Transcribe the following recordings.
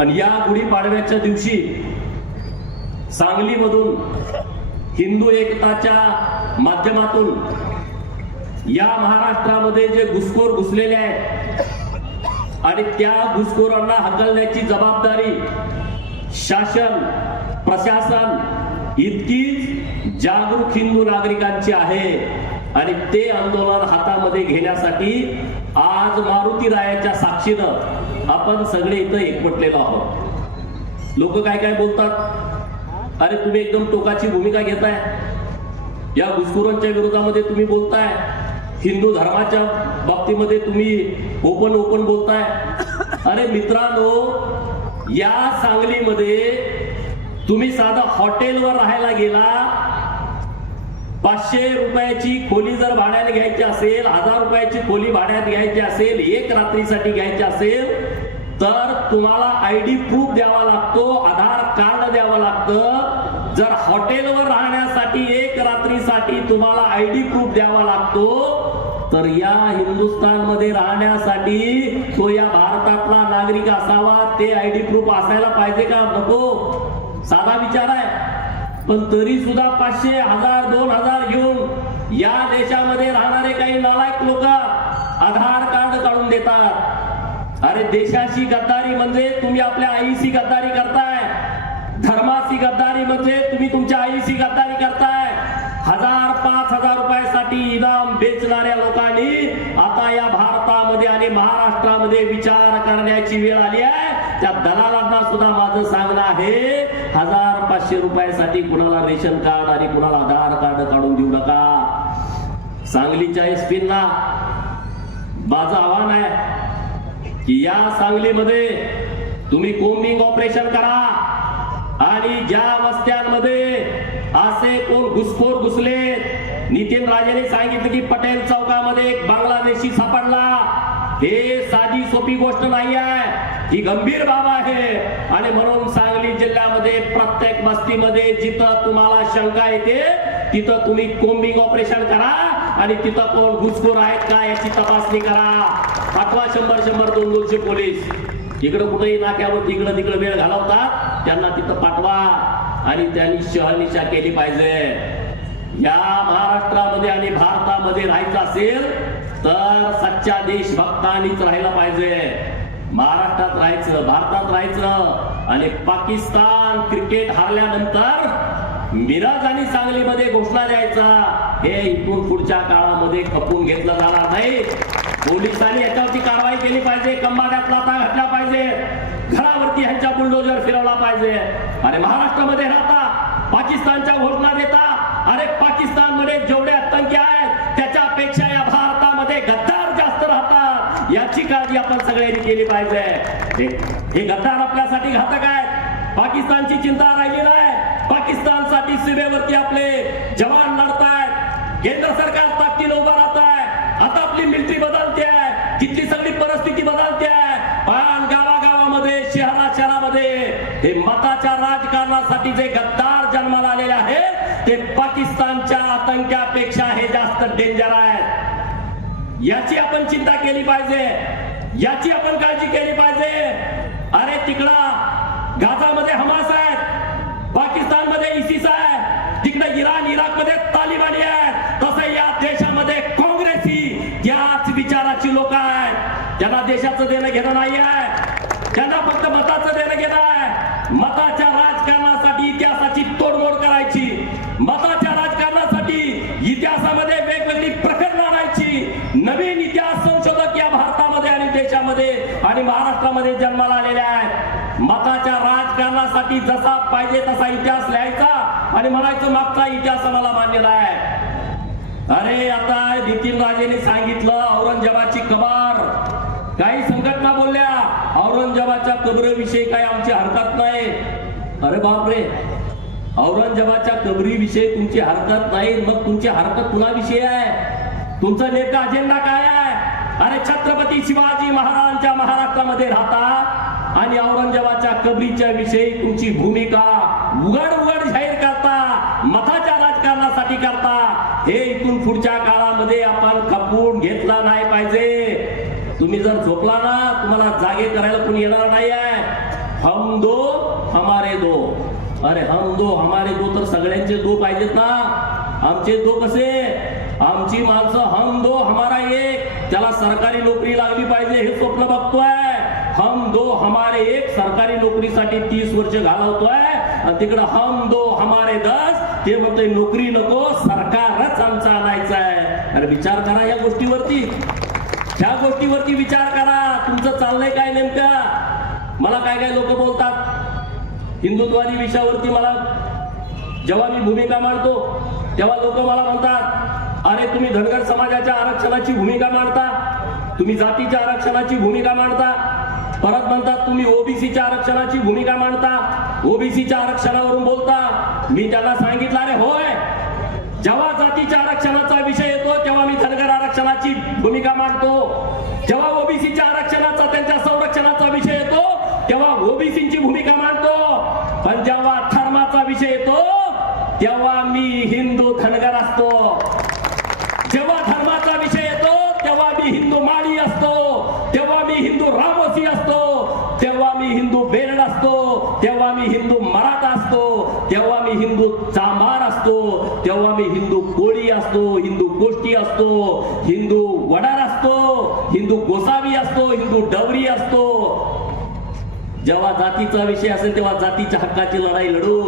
आणि या गुढीपाडव्याच्या दिवशी सांगलीमधून हिंदू एकताच्या माध्यमातून या महाराष्ट्रामध्ये जे घुसखोर घुसलेले आहेत आणि त्या घुसखोरांना हाकलण्याची जबाबदारी शासन प्रशासन इतकीच जागरूक हिंदू नागरिकांची आहे आणि ते आंदोलन हातामध्ये घेण्यासाठी आज मारुती रायाच्या साक्षीनं आपण सगळे इथं एकवटलेलो आहोत. लोक काय काय बोलतात, अरे तुम्ही एकदम टोकाची भूमिका घेताय, या घुसखोरांच्या विरोधामध्ये तुम्ही बोलताय, हिंदू धर्माच्या बाबतीमध्ये तुम्ही ओपन बोलताय. अरे मित्रांनो, या सांगलीमध्ये तुम्ही साधा हॉटेलवर राहायला गेला, 500 रुपयाची खोली जर भाड्याने घ्यायची असेल, 1000 रुपयाची खोली भाड्यात घ्यायची असेल, एक रात्रीसाठी घ्यायची असेल, तर तुम्हाला आयडी प्रूफ द्यावा लागतो, आधार कार्ड द्यावं लागतं. जर हॉटेलवर राहण्यासाठी एक रात्रीसाठी तुम्हाला आयडी प्रूफ द्यावा लागतो, तर या हिंदुस्थानमध्ये राहण्यासाठी तो या भारतातला नागरिक असावा, ते आयडी प्रूफ असायला पाहिजे का नको? साधा विचार आहे. पण तरी सुद्धा 500, 1000, 2000 घेऊन या देशामध्ये राहणारे काही नालायक लोक आधार कार्ड काढून देतात. अरे देशाची गद्दारी म्हणजे तुम्ही आपल्या आईशी गद्दारी करताय, धर्माची गद्दारी म्हणजे तुम्ही तुमच्या आईशी गद्दारी करताय. 1000, 5000 रुपयासाठी इनाम बेचणाऱ्या लोकांनी आता या भारतामध्ये आणि महाराष्ट्रामध्ये विचार करण्याची वेळ आली आहे. त्या दलालांना सुद्धा माझं सांगणं आहे, 1000, 500 रुपयासाठी कुणाला रेशन कार्ड आणि कुणाला आधार कार्ड काढून देऊ नका. सांगलीच्या एसपींना माझं आव्हान आहे की या सांगलीमध्ये तुम्ही कोम्बिंग ऑपरेशन करा आणि ज्या वस्त्यांमध्ये असे कोण घुसखोर घुसले, नितीन राजेने सांगितलं की पटेल चौकामध्ये एक बांगलादेशी सापडला. हे साधी सोपी गोष्ट नाही आहे, ही गंभीर बाब आहे. आणि म्हणून सांगली जिल्ह्यामध्ये प्रत्येक वस्तीमध्ये जिथं तुम्हाला शंका येते तिथं तुम्ही कोम्बिंग ऑपरेशन करा आणि तिथं कोण घुसखोर आहेत का याची तपासणी करा. पाठवा 100-100, 200 पोलीस. इकडं कुठेही नाक्यावर इकडं तिकडं वेळ घालवतात, त्यांना तिथं पाठवा आणि त्यांनी शहनिशा केली पाहिजे. या महाराष्ट्रामध्ये आणि भारतामध्ये राहायचं असेल तर सच्चा देशभक्तांनीच राहायला पाहिजे. महाराष्ट्रात राहायचं, भारतात राहायचं. आणि पाकिस्तान क्रिकेट हारल्यानंतर मिरज आणि सांगलीमध्ये घोषणा द्यायचा, हे इथून पुढच्या काळामध्ये खपून घेतलं जाणार नाही. पोलिसांनी याच्यावरती कारवाई केली पाहिजे, कंबाड्यात लाथा घातल्या पाहिजे, घरावरती ह्यांच्या बुलडोजर फिरवला पाहिजे. आणि महाराष्ट्रामध्ये राहता पाकिस्तानच्या घोषणा देता. अरे पाकिस्तानमध्ये जेवढे आतंकी आहेत त्याच्यापेक्षा या भारतामध्ये गद्दार जास्त राहतात, याची काळजी आपण सगळ्यांनी केली पाहिजे. हे गद्दार आपल्यासाठी घातक आहेत. पाकिस्तानची चिंता राहिली नाही. पाकिस्तानसाठी सीमेवरती आपले जवान लढतायत, केंद्र सरकार ताकदीने उभं राहत आहे. आता आपली मिलिटरी बदलते आहे, तिथली सगळी परिस्थिती बदलते आहे. पण गावागावामध्ये शहरामध्ये हे मताच्या राजकारणासाठी जे गद्दार जन्माला आलेले आहेत ते पाकिस्तानच्या आतंक्यापेक्षा हे जास्त डेंजर आहेत. याची आपण चिंता केली पाहिजे, याची आपण काळजी केली पाहिजे. अरे तिकडा गाझामध्ये हमास आहेत, पाकिस्तानमध्ये इसिस आहे, तिकडे इराण इराकमध्ये तालिबानी आहेत. तसं या देशामध्ये काँग्रेसी याच विचाराची लोक आहेत. त्यांना देशाचं देणं घेणं नाही आहे, त्यांना फक्त मताचं देणं घेणं आहे. मताच्या राजकारणासाठी इतिहासाची तोडमोड करायची, मताच्या राजकारणासाठी इतिहासामध्ये वेगवेगळी प्रकरणं आणायची. नवीन इतिहास संशोधक या भारतामध्ये आणि देशामध्ये आणि महाराष्ट्रामध्ये जन्माला आलेले आहेत. मताच्या राजकारणासाठी जसा पाहिजे तसा इतिहास लिहायचा आणि म्हणायचं मागचा इतिहास आम्हाला मान्य नाही. अरे आता नितीन राजेने सांगितलं औरंगजेबाची कबर, काही संघटना बोलल्या औरंगजेबाच्या कबरीविषयी काही आमची हरकत नाही. अरे बापरे, औरंगजेबाच्या कबरीविषयी तुमची हरकत नाही, मग तुमची हरकत कुणाविषयी आहे? तुमचा नेमका अजेंडा काय आहे? अरे छत्रपती शिवाजी महाराजांच्या महाराष्ट्रामध्ये राहता आणि औरंगजेबाच्या कबरीच्या विषयी तुमची भूमिका उघड जाहीर करता, मताच्या राजकारणासाठी करता. हे इथून पुढच्या काळामध्ये आपण खपवून घेतला नाही पाहिजे. तुम्ही जर झोपला ना, तुम्हाला जागे करायला कोणी येणार नाही आहे. हम दो हमारे दो. अरे हम दो हमारे दो तर सगळ्यांचे दो पाहिजेत ना. आमचे दो कसे? आमची माणसं हम दो हमारा एक, त्याला सरकारी नोकरी लागली पाहिजे हे स्वप्न बघतोय. हम दो हमारे एक सरकारी नोकरीसाठी 30 वर्ष घालवतोय आणि तिकडं हम दो हमारे 10 ते म्हणतोय नोकरी नको, सरकारच आमचं आणायचं आहे. अरे विचार करा या गोष्टीवरती, ह्या गोष्टीवरती विचार करा. तुमचं चाललंय काय नेमकं? मला काय काय लोक बोलतात हिंदुत्वादी विषयावरती. मला जेव्हा मी भूमिका मांडतो तेव्हा लोक मला म्हणतात, अरे तुम्ही धनगर समाजाच्या आरक्षणाची भूमिका मांडता, तुम्ही जातीच्या आरक्षणाची भूमिका मांडता, परत म्हणतात तुम्ही ओबीसीच्या आरक्षणाची भूमिका मांडता, ओबीसीच्या आरक्षणावरून बोलता. मी त्यांना सांगितलं, अरे होय, जेव्हा जातीच्या आरक्षणाचा विषय येतो तेव्हा मी धनगर आरक्षणाची भूमिका मांडतो. जेव्हा ओबीसीच्या आरक्षणाचा, त्यांच्या संरक्षणाचा विषय येतो तेव्हा ओबीसीची भूमिका मांडतो. पण जेव्हा धर्माचा विषय येतो तेव्हा मी हिंदू धनगर असतो. जेव्हा धर्माचा विषय येतो तेव्हा मी हिंदू माळी असतो, तेव्हा मी हिंदू रामोसी असतो, तेव्हा मी हिंदू बेरड असतो, तेव्हा मी हिंदू मराठा असतो, तेव्हा मी हिंदू चांभार असतो, तेव्हा मी हिंदू कोळी असतो, हिंदू गोष्टी असतो, हिंदू वडार असतो, हिंदू गोसावी असतो, हिंदू डवरी असतो. जेव्हा जातीचा विषय असेल तेव्हा जातीच्या हक्काची लढाई लढू,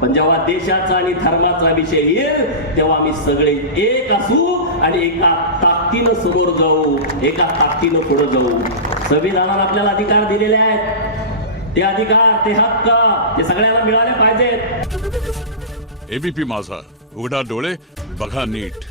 पण जेव्हा देशाचा आणि धर्माचा विषय येईल तेव्हा आम्ही सगळे एक असू आणि एका ताकदीनं समोर जाऊ, एका ताकदीनं पुढे जाऊ. संविधानात आपल्याला अधिकार दिलेले आहेत, ते अधिकार, ते हक्क, ते सगळ्यांना मिळाले पाहिजेत. एबीपी माझा, उघडा डोळे बघा नीट.